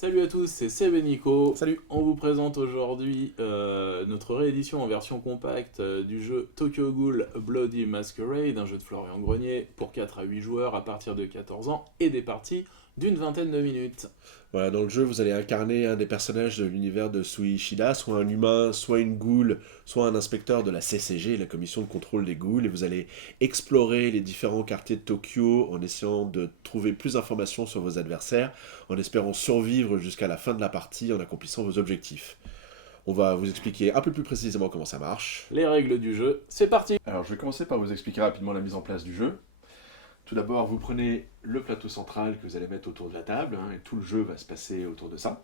Salut à tous, c'est Nico. Salut. On vous présente aujourd'hui notre réédition en version compacte du jeu Tokyo Ghoul Bloody Masquerade, un jeu de Florian Grenier pour 4 à 8 joueurs à partir de 14 ans et des parties d'une vingtaine de minutes. Voilà, dans le jeu, vous allez incarner un des personnages de l'univers de Sui Ishida, soit un humain, soit une ghoul, soit un inspecteur de la CCG, la commission de contrôle des ghouls, et vous allez explorer les différents quartiers de Tokyo en essayant de trouver plus d'informations sur vos adversaires, en espérant survivre jusqu'à la fin de la partie en accomplissant vos objectifs. On va vous expliquer un peu plus précisément comment ça marche. Les règles du jeu, c'est parti. Alors je vais commencer par vous expliquer rapidement la mise en place du jeu. Tout d'abord, vous prenez le plateau central que vous allez mettre autour de la table, et tout le jeu va se passer autour de ça.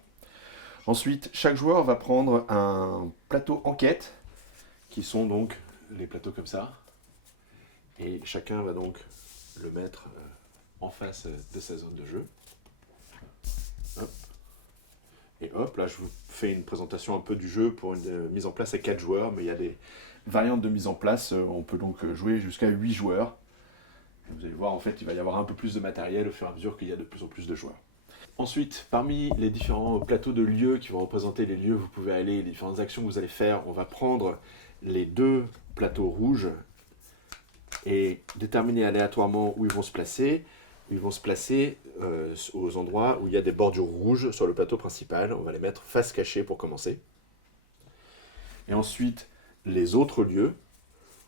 Ensuite, chaque joueur va prendre un plateau enquête, qui sont donc les plateaux comme ça, et chacun va donc le mettre en face de sa zone de jeu. Hop. Et hop, là je vous fais une présentation un peu du jeu pour une mise en place à 4 joueurs, mais il y a des variantes de mise en place, on peut donc jouer jusqu'à 8 joueurs. Vous allez voir, en fait, il va y avoir un peu plus de matériel au fur et à mesure qu'il y a de plus en plus de joueurs. Ensuite, parmi les différents plateaux de lieux qui vont représenter les lieux où vous pouvez aller, les différentes actions que vous allez faire, on va prendre les deux plateaux rouges et déterminer aléatoirement où ils vont se placer. Ils vont se placer aux endroits où il y a des bordures rouges sur le plateau principal. On va les mettre face cachée pour commencer. Et ensuite, les autres lieux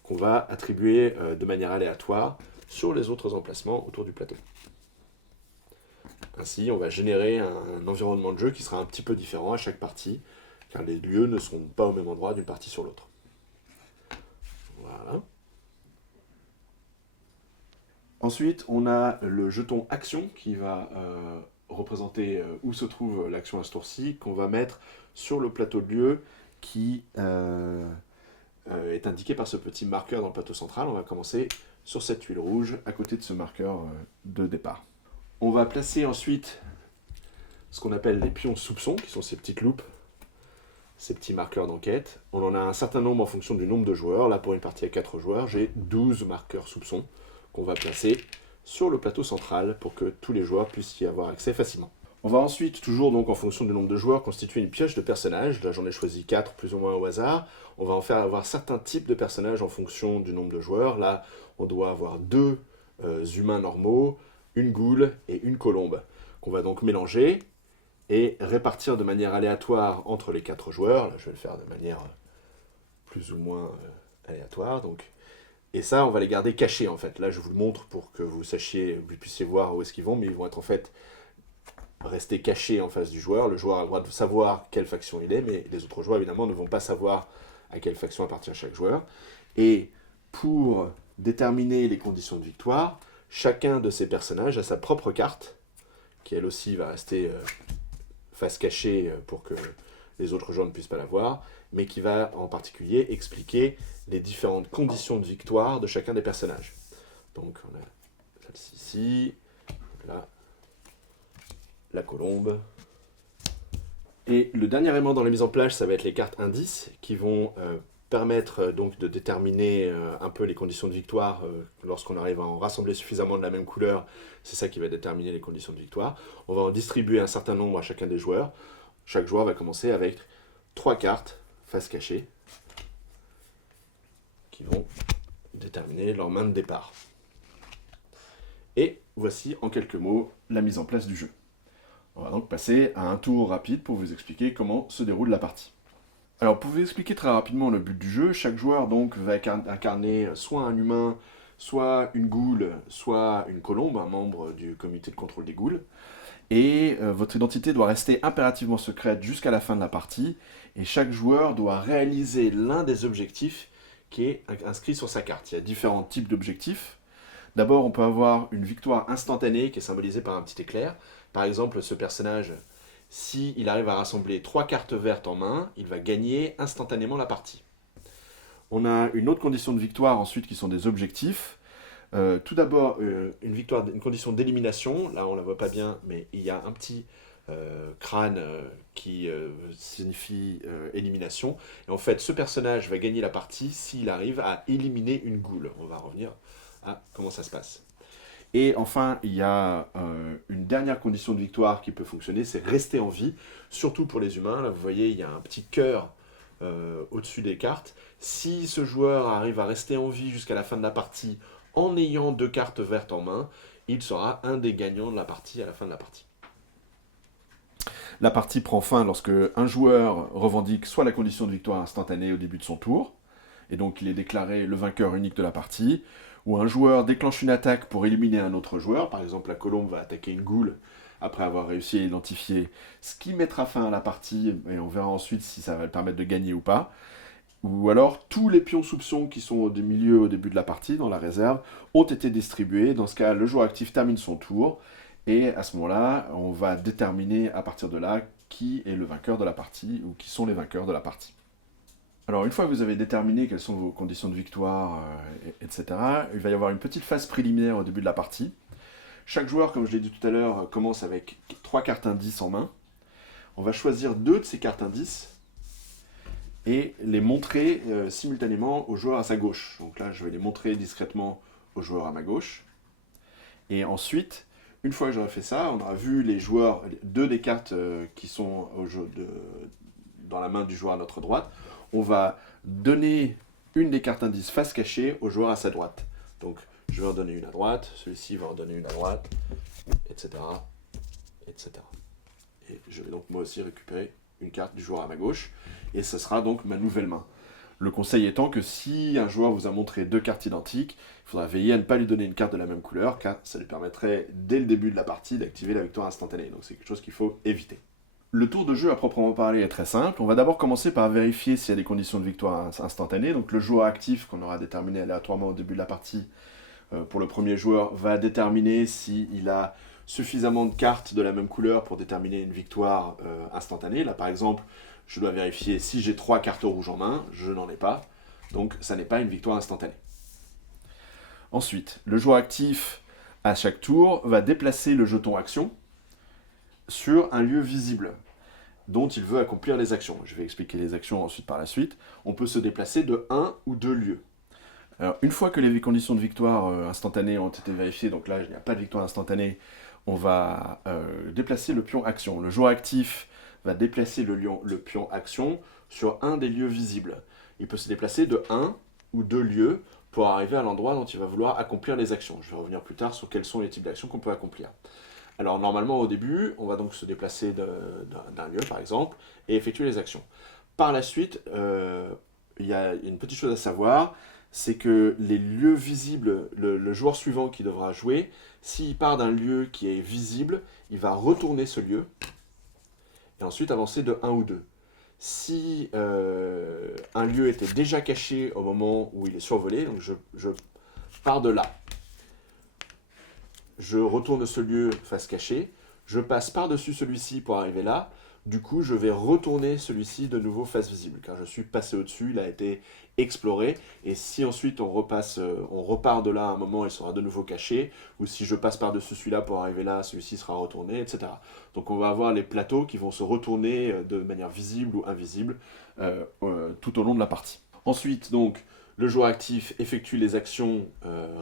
qu'on va attribuer de manière aléatoire sur les autres emplacements autour du plateau. Ainsi, on va générer un environnement de jeu qui sera un petit peu différent à chaque partie, car les lieux ne seront pas au même endroit d'une partie sur l'autre. Voilà. Ensuite, on a le jeton action qui va représenter où se trouve l'action à ce tour-ci, qu'on va mettre sur le plateau de lieu qui est indiqué par ce petit marqueur dans le plateau central. On va commencer sur cette tuile rouge, à côté de ce marqueur de départ. On va placer ensuite ce qu'on appelle les pions soupçons, qui sont ces petites loupes, ces petits marqueurs d'enquête. On en a un certain nombre en fonction du nombre de joueurs. Là, pour une partie à 4 joueurs, j'ai 12 marqueurs soupçons qu'on va placer sur le plateau central pour que tous les joueurs puissent y avoir accès facilement. On va ensuite, toujours donc en fonction du nombre de joueurs, constituer une pioche de personnages. Là, j'en ai choisi 4 plus ou moins au hasard. On va en faire avoir certains types de personnages en fonction du nombre de joueurs. Là, on doit avoir 2 humains normaux, une ghoul et une colombe, qu'on va donc mélanger et répartir de manière aléatoire entre les 4 joueurs. Là, je vais le faire de manière plus ou moins aléatoire. Donc. Et ça, on va les garder cachés en fait. Là, je vous le montre pour que vous sachiez, vous puissiez voir où est-ce qu'ils vont, mais ils vont être en fait rester cachés en face du joueur. Le joueur a le droit de savoir quelle faction il est, mais les autres joueurs évidemment ne vont pas savoir à quelle faction appartient chaque joueur. Et pour déterminer les conditions de victoire, chacun de ces personnages a sa propre carte, qui elle aussi va rester face cachée pour que les autres joueurs ne puissent pas la voir, mais qui va en particulier expliquer les différentes conditions de victoire de chacun des personnages. Donc on a celle-ci ici, là, la colombe. Et le dernier élément dans la mise en place, ça va être les cartes indices qui vont permettre donc de déterminer un peu les conditions de victoire lorsqu'on arrive à en rassembler suffisamment de la même couleur. C'est ça qui va déterminer les conditions de victoire. On va en distribuer un certain nombre à chacun des joueurs. Chaque joueur va commencer avec 3 cartes face cachée qui vont déterminer leur main de départ. Et voici en quelques mots la mise en place du jeu. On va donc passer à un tour rapide pour vous expliquer comment se déroule la partie. Alors pour vous expliquer très rapidement le but du jeu, chaque joueur donc va incarner soit un humain, soit une ghoul, soit une colombe, un membre du comité de contrôle des ghouls. Et votre identité doit rester impérativement secrète jusqu'à la fin de la partie, et chaque joueur doit réaliser l'un des objectifs qui est inscrit sur sa carte. Il y a différents types d'objectifs. D'abord, on peut avoir une victoire instantanée qui est symbolisée par un petit éclair. Par exemple, ce personnage, s'il arrive à rassembler 3 cartes vertes en main, il va gagner instantanément la partie. On a une autre condition de victoire ensuite qui sont des objectifs. Tout d'abord, une condition d'élimination. Là, on ne la voit pas bien, mais il y a un petit crâne qui signifie élimination. Et en fait, ce personnage va gagner la partie s'il arrive à éliminer une ghoul. On va revenir à comment ça se passe. Et enfin, il y a une dernière condition de victoire qui peut fonctionner, c'est rester en vie, surtout pour les humains. Là, vous voyez, il y a un petit cœur au-dessus des cartes. Si ce joueur arrive à rester en vie jusqu'à la fin de la partie en ayant 2 cartes vertes en main, il sera un des gagnants de la partie à la fin de la partie. La partie prend fin lorsque un joueur revendique soit la condition de victoire instantanée au début de son tour, et donc il est déclaré le vainqueur unique de la partie, ou un joueur déclenche une attaque pour éliminer un autre joueur, par exemple la colombe va attaquer une goule après avoir réussi à identifier ce qui mettra fin à la partie, et on verra ensuite si ça va le permettre de gagner ou pas. Ou alors tous les pions soupçons qui sont au milieu au début de la partie, dans la réserve, ont été distribués. Dans ce cas, le joueur actif termine son tour, et à ce moment-là, on va déterminer à partir de là qui est le vainqueur de la partie, ou qui sont les vainqueurs de la partie. Alors une fois que vous avez déterminé quelles sont vos conditions de victoire, etc., il va y avoir une petite phase préliminaire au début de la partie. Chaque joueur, comme je l'ai dit tout à l'heure, commence avec 3 cartes indices en main. On va choisir 2 de ces cartes indices et les montrer simultanément au joueur à sa gauche. Donc là, je vais les montrer discrètement au joueur à ma gauche. Et ensuite, une fois que j'aurai fait ça, on aura vu les joueurs, 2 des cartes qui sont dans la main du joueur à notre droite. On va donner une des cartes indices face cachée au joueur à sa droite. Donc, je vais en donner une à droite, celui-ci va en donner une à droite, etc., etc. Et je vais donc moi aussi récupérer une carte du joueur à ma gauche, et ce sera donc ma nouvelle main. Le conseil étant que si un joueur vous a montré 2 cartes identiques, il faudra veiller à ne pas lui donner une carte de la même couleur, car ça lui permettrait, dès le début de la partie, d'activer la victoire instantanée. Donc c'est quelque chose qu'il faut éviter. Le tour de jeu à proprement parler est très simple. On va d'abord commencer par vérifier s'il y a des conditions de victoire instantanées. Donc le joueur actif qu'on aura déterminé aléatoirement au début de la partie, pour le premier joueur, va déterminer s'il a suffisamment de cartes de la même couleur pour déterminer une victoire instantanée. Là par exemple, je dois vérifier si j'ai 3 cartes rouges en main, je n'en ai pas, donc ça n'est pas une victoire instantanée. Ensuite, le joueur actif, à chaque tour, va déplacer le jeton action sur un lieu visible dont il veut accomplir les actions. Je vais expliquer les actions ensuite par la suite. On peut se déplacer de 1 ou 2 lieux. Alors, une fois que les conditions de victoire instantanée ont été vérifiées, donc là il n'y a pas de victoire instantanée, on va déplacer le pion action. Le joueur actif va déplacer le pion action sur un des lieux visibles. Il peut se déplacer de 1 ou 2 lieux pour arriver à l'endroit dont il va vouloir accomplir les actions. Je vais revenir plus tard sur quels sont les types d'actions qu'on peut accomplir. Alors normalement au début, on va donc se déplacer d'un lieu par exemple, et effectuer les actions. Par la suite, il y a une petite chose à savoir, c'est que les lieux visibles, le joueur suivant qui devra jouer, s'il part d'un lieu qui est visible, il va retourner ce lieu, et ensuite avancer de 1 ou 2. Si un lieu était déjà caché au moment où il est survolé, donc je pars de là, je retourne ce lieu face cachée, je passe par-dessus celui-ci pour arriver là, du coup je vais retourner celui-ci de nouveau face visible, car je suis passé au-dessus, il a été exploré, et si ensuite on repart de là à un moment, il sera de nouveau caché, ou si je passe par-dessus celui-là pour arriver là, celui-ci sera retourné, etc. Donc on va avoir les plateaux qui vont se retourner de manière visible ou invisible tout au long de la partie. Ensuite, donc, le joueur actif effectue les actions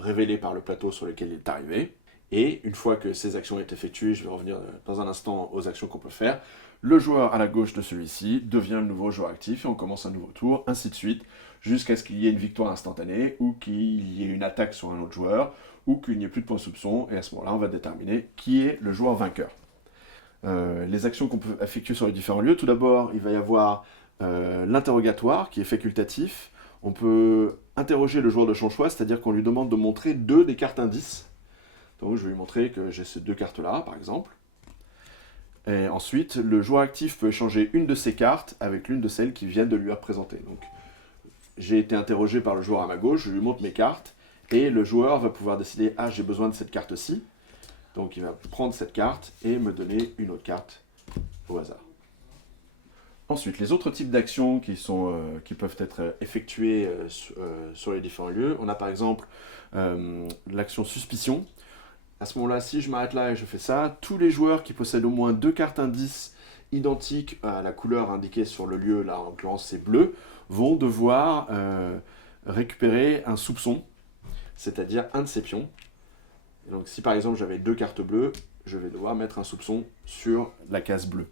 révélées par le plateau sur lequel il est arrivé. Et une fois que ces actions sont effectuées, je vais revenir dans un instant aux actions qu'on peut faire, le joueur à la gauche de celui-ci devient le nouveau joueur actif et on commence un nouveau tour, ainsi de suite, jusqu'à ce qu'il y ait une victoire instantanée, ou qu'il y ait une attaque sur un autre joueur, ou qu'il n'y ait plus de points soupçons, et à ce moment-là, on va déterminer qui est le joueur vainqueur. Les actions qu'on peut effectuer sur les différents lieux, tout d'abord, il va y avoir l'interrogatoire, qui est facultatif. On peut interroger le joueur de son choix, c'est-à-dire qu'on lui demande de montrer 2 des cartes indices. Donc je vais lui montrer que j'ai ces 2 cartes-là, par exemple. Et ensuite, le joueur actif peut échanger une de ces cartes avec l'une de celles qui viennent de lui représenter. Donc, j'ai été interrogé par le joueur à ma gauche, je lui montre mes cartes, et le joueur va pouvoir décider « Ah, j'ai besoin de cette carte-ci ». Donc il va prendre cette carte et me donner une autre carte au hasard. Ensuite, les autres types d'actions qui peuvent être effectuées sur les différents lieux, on a par exemple l'action suspicion. À ce moment-là, si je m'arrête là et je fais ça, tous les joueurs qui possèdent au moins 2 cartes indices identiques à la couleur indiquée sur le lieu, là en l'occurrence c'est bleu, vont devoir récupérer un soupçon, c'est-à-dire un de ces pions, Et donc si par exemple j'avais 2 cartes bleues, je vais devoir mettre un soupçon sur la case bleue.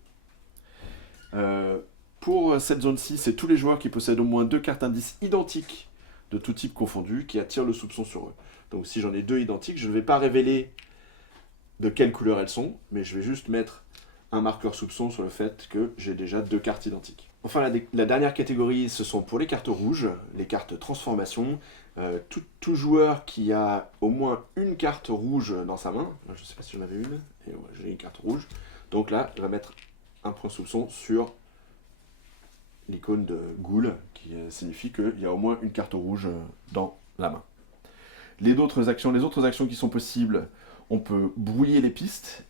Pour cette zone-ci, c'est tous les joueurs qui possèdent au moins 2 cartes indices identiques de tout type confondu qui attirent le soupçon sur eux. Donc si j'en ai 2 identiques, je ne vais pas révéler de quelle couleur elles sont, mais je vais juste mettre un marqueur soupçon sur le fait que j'ai déjà 2 cartes identiques. Enfin, la dernière catégorie, ce sont pour les cartes rouges, les cartes transformation. Tout joueur qui a au moins une carte rouge dans sa main, je ne sais pas si j'en avais une, et ouais, j'ai une carte rouge, donc là, je vais mettre un point soupçon sur l'icône de Ghoul, qui signifie qu'il y a au moins une carte rouge dans la main. Les autres actions qui sont possibles, on peut brouiller les pistes.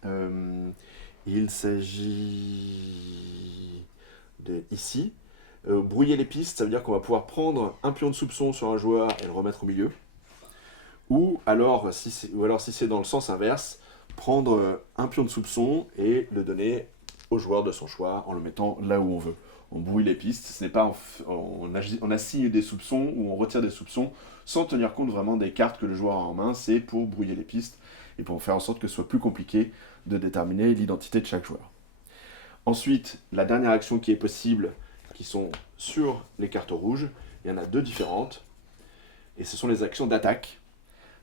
Il s'agit de ici. Brouiller les pistes, ça veut dire qu'on va pouvoir prendre un pion de soupçon sur un joueur et le remettre au milieu. Ou alors, si c'est dans le sens inverse, prendre un pion de soupçon et le donner au joueur de son choix en le mettant là où on veut. On brouille les pistes, ce n'est pas on assigne des soupçons ou on retire des soupçons sans tenir compte vraiment des cartes que le joueur a en main, c'est pour brouiller les pistes et pour faire en sorte que ce soit plus compliqué de déterminer l'identité de chaque joueur. Ensuite, la dernière action qui est possible, qui sont sur les cartes rouges, il y en a 2 différentes, et ce sont les actions d'attaque.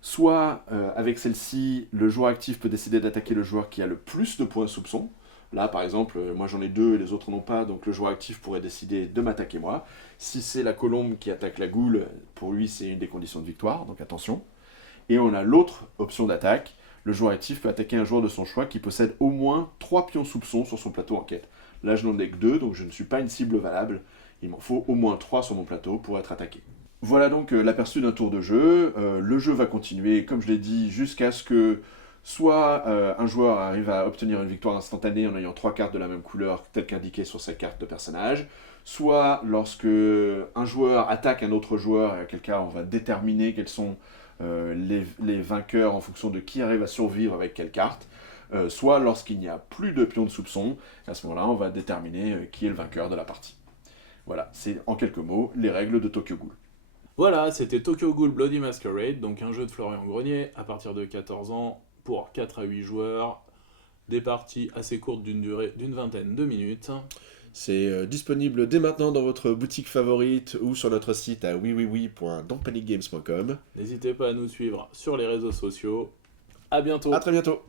Soit avec celle-ci, le joueur actif peut décider d'attaquer le joueur qui a le plus de points soupçons. Là, par exemple, moi j'en ai 2 et les autres n'en ont pas, donc le joueur actif pourrait décider de m'attaquer moi. Si c'est la colombe qui attaque la goule, pour lui c'est une des conditions de victoire, donc attention. Et on a l'autre option d'attaque, le joueur actif peut attaquer un joueur de son choix qui possède au moins 3 pions soupçons sur son plateau en quête. Là je n'en ai que 2, donc je ne suis pas une cible valable, il m'en faut au moins 3 sur mon plateau pour être attaqué. Voilà donc l'aperçu d'un tour de jeu. Le jeu va continuer, comme je l'ai dit, jusqu'à ce que soit un joueur arrive à obtenir une victoire instantanée en ayant 3 cartes de la même couleur, telle qu'indiquée sur sa carte de personnage, soit lorsque un joueur attaque un autre joueur, et à quel cas on va déterminer quels sont les vainqueurs en fonction de qui arrive à survivre avec quelle carte, soit lorsqu'il n'y a plus de pions de soupçon, à ce moment-là on va déterminer qui est le vainqueur de la partie. Voilà, c'est en quelques mots les règles de Tokyo Ghoul. Voilà, c'était Tokyo Ghoul Bloody Masquerade, donc un jeu de Florian Grenier à partir de 14 ans pour 4 à 8 joueurs, des parties assez courtes d'une durée d'une vingtaine de minutes. C'est disponible dès maintenant dans votre boutique favorite ou sur notre site à wiwiwi.don'tpanicgames.com. N'hésitez pas à nous suivre sur les réseaux sociaux. À bientôt. À très bientôt.